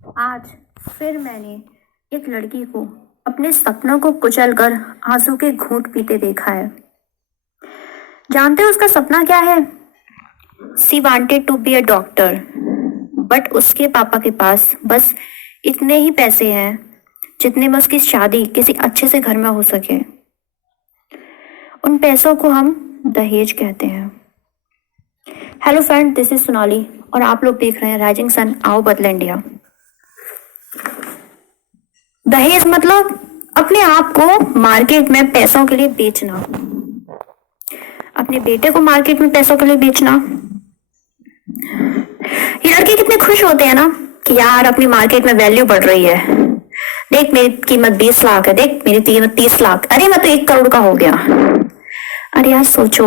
आज फिर मैंने एक लड़की को अपने सपनों को कुचलकर आंसू के घूंट पीते देखा है। जानते हो उसका सपना क्या है? She wanted to be a doctor, but उसके पापा के पास बस इतने ही पैसे हैं जितने में उसकी शादी किसी अच्छे से घर में हो सके। उन पैसों को हम दहेज कहते हैं। Hello friend, this is Sonali और आप लोग देख रहे हैं राइजिंग सन आओ बदले इंडिया। दहेज मतलब अपने आप को मार्केट में पैसों के लिए बेचना, अपने बेटे को मार्केट में पैसों के लिए बेचना। ये लड़के कितने खुश होते हैं ना कि यार अपनी मार्केट में वैल्यू बढ़ रही है। देख मेरी कीमत 20 लाख है, देख मेरी कीमत 30 लाख, अरे मैं तो 1 करोड़ का हो गया। अरे यार सोचो,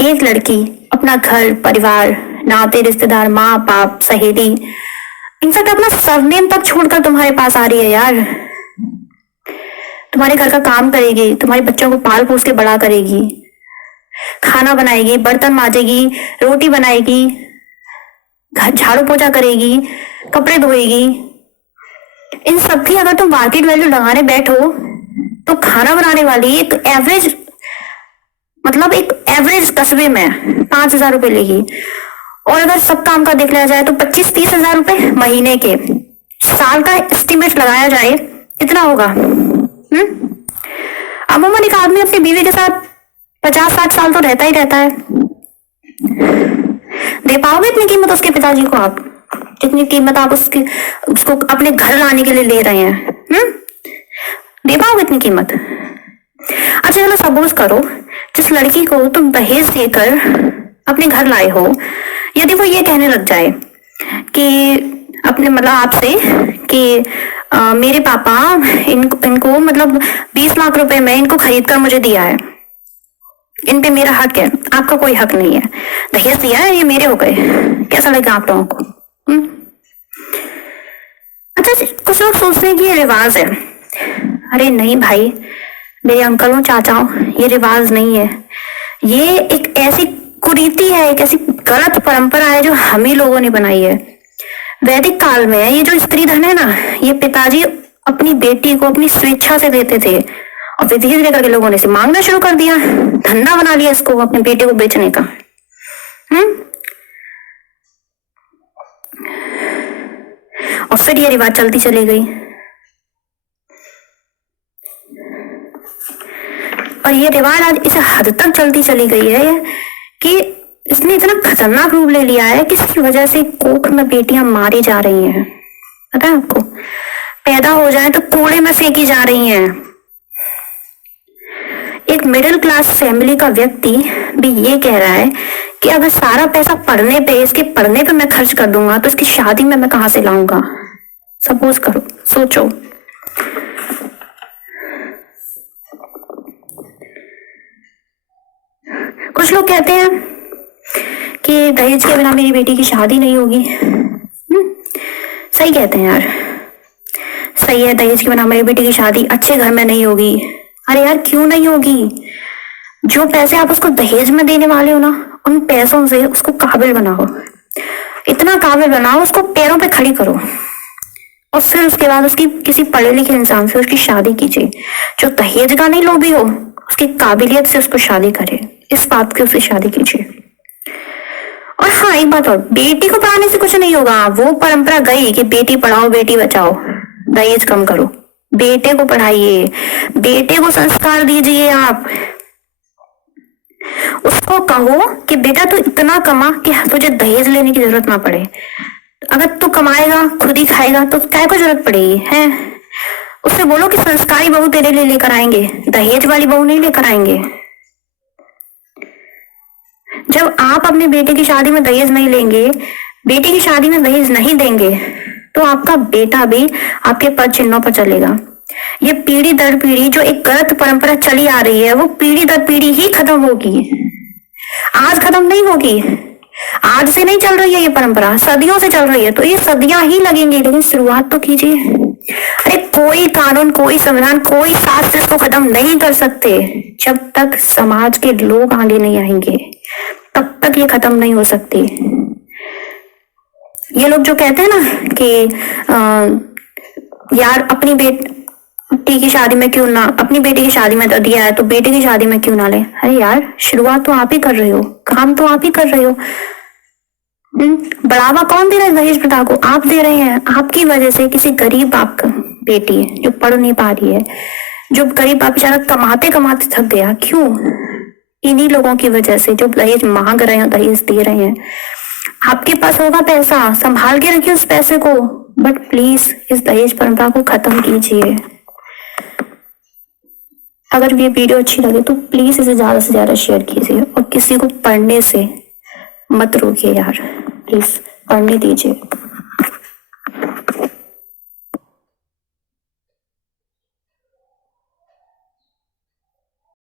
एक लड़की अपना घर परिवार नाते रिश्तेदार माँ बाप सहेली इनफैक्ट अपना सरनेम तक छोड़कर तुम्हारे पास आ रही है यार। तुम्हारे घर का काम करेगी, तुम्हारे बच्चों को पाल पोस के बड़ा करेगी, खाना बनाएगी, बर्तन माजेगी, रोटी बनाएगी, घर झाड़ू पोछा करेगी, कपड़े धोएगी। इन सब की अगर तुम मार्केट वैल्यू लगाने बैठो तो खाना बनाने वाली एक एवरेज कस्बे में 5,000 रुपए लेगी, और अगर सब काम का देख लिया जाए तो 25-30 हजार रुपए महीने के। साल का एस्टिमेट लगाया जाए कितना होगा? अमूमन एक आदमी अपनी बीवी के साथ 50-60 साल तो रहता ही रहता है। दे पाओगे इतनी कीमत उसके पिताजी को आप, जितनी कीमत आप उसको अपने घर लाने के लिए ले रहे हैं? दे पाओगे इतनी कीमत? अच्छा चलो सपोज करो जिस लड़की को तुम दहेज देकर अपने घर लाए हो, यदि वो ये कहने लग जाए कि अपने आपसे कि मेरे पापा इनको 20 लाख रुपए में इनको खरीद कर मुझे दिया है, इन पे मेरा हक है, आपका कोई हक नहीं है, दहेज दिया है ये मेरे हो गए, कैसा लगेगा आप लोगों को? अच्छा कुछ लोग सोचते हैं कि ये रिवाज है। अरे नहीं भाई, मेरे अंकलों चाचाओं, ये रिवाज नहीं है, ये एक ऐसी कुरीति है, एक ऐसी गलत परंपरा है जो हम ही लोगों ने बनाई है। वैदिक काल में ये जो स्त्री धन है ना, ये पिताजी अपनी बेटी को अपनी स्वेच्छा से देते थे, और फिर धीरे धीरे करके लोगों ने इसे मांगना शुरू कर दिया, धंधा बना लिया इसको अपने बेटे को बेचने का। और फिर ये रिवाज चलती चली गई, और ये रिवाज आज इस हद तक चलती चली गई है कि इसने इतना खतरनाक रूप ले लिया है कि इसकी वजह से कोख में बेटियां मारी जा रही हैं। पता है आपको? पैदा हो जाए तो कूड़े में फेंकी जा रही हैं। एक मिडिल क्लास फैमिली का व्यक्ति भी ये कह रहा है कि अगर सारा पैसा इसके पढ़ने पे मैं खर्च कर दूंगा तो इसकी शादी में मैं कहां से लाऊंगा? सपोज करो, सोचो। कुछ लोग कहते हैं कि दहेज के बिना मेरी बेटी की शादी नहीं होगी। सही कहते हैं यार, सही है, दहेज के बिना मेरी बेटी की शादी अच्छे घर में नहीं होगी। अरे यार क्यों नहीं होगी? जो पैसे आप उसको दहेज में देने वाले हो ना, उन पैसों से उसको काबिल बनाओ, इतना काबिल बनाओ उसको पैरों पे खड़ी करो, और फिर उसके बाद उसकी किसी पढ़े लिखे इंसान से उसकी शादी कीजिए जो दहेज का नहीं लोभी हो, उसकी काबिलियत से उसको शादी करे, इस बात की उससे शादी कीजिए। और हाँ एक बात और, बेटी को पढ़ाने से कुछ नहीं होगा। वो परंपरा गई कि बेटी पढ़ाओ बेटी बचाओ, दहेज कम करो। बेटे को पढ़ाइए, बेटे को संस्कार दीजिए। आप उसको कहो कि बेटा तू इतना कमा कि तुझे दहेज लेने की जरूरत ना पड़े। अगर तू कमाएगा खुद ही खाएगा तो क्या को जरूरत पड़ेगी है? उससे बोलो कि संस्कारी बहू तेरे लिए लेकर आएंगे, दहेज वाली बहू नहीं लेकर आएंगे। जब आप अपने बेटे की शादी में दहेज नहीं लेंगे, बेटी की शादी में दहेज नहीं देंगे, तो आपका बेटा भी आपके पद चिन्हों पर चलेगा। ये पीढ़ी दर पीढ़ी जो एक गलत परंपरा चली आ रही है, वो पीढ़ी दर पीढ़ी ही खत्म होगी, आज खत्म नहीं होगी। आज से नहीं चल रही है ये परंपरा, सदियों से चल रही है, तो ये सदियां ही लगेंगी, लेकिन शुरुआत तो कीजिए। अरे कोई कानून, कोई संविधान, कोई शास्त्र इसको खत्म नहीं कर सकते। जब तक समाज के लोग आगे नहीं आएंगे तब तक ये खत्म नहीं हो सकती। ये लोग जो कहते हैं ना कि यार अपनी बेटी की शादी में क्यों ना, अपनी बेटी की शादी में तो दिया है तो बेटी की शादी में क्यों ना ले। अरे यार शुरुआत तो आप ही कर रहे हो, काम तो आप ही कर रहे हो। बढ़ावा कौन दे रहा है दहेज प्रथा को? आप दे रहे हैं। आपकी वजह से किसी गरीब बाप का बेटी जो पढ़ नहीं पा रही है, जो गरीब बाप बेचारा कमाते कमाते थक गया, क्यों? इन्हीं लोगों की वजह से जो दहेज मांग रहे हैं, दहेज दे रहे हैं। आपके पास होगा पैसा, संभाल के रखिए उस पैसे को, बट प्लीज इस दहेज परंपरा को खत्म कीजिए। अगर ये वीडियो अच्छी लगे तो प्लीज इसे ज्यादा से ज्यादा शेयर कीजिए और किसी को पढ़ने से मत रोकिए यार, प्लीज पढ़ने दीजिए।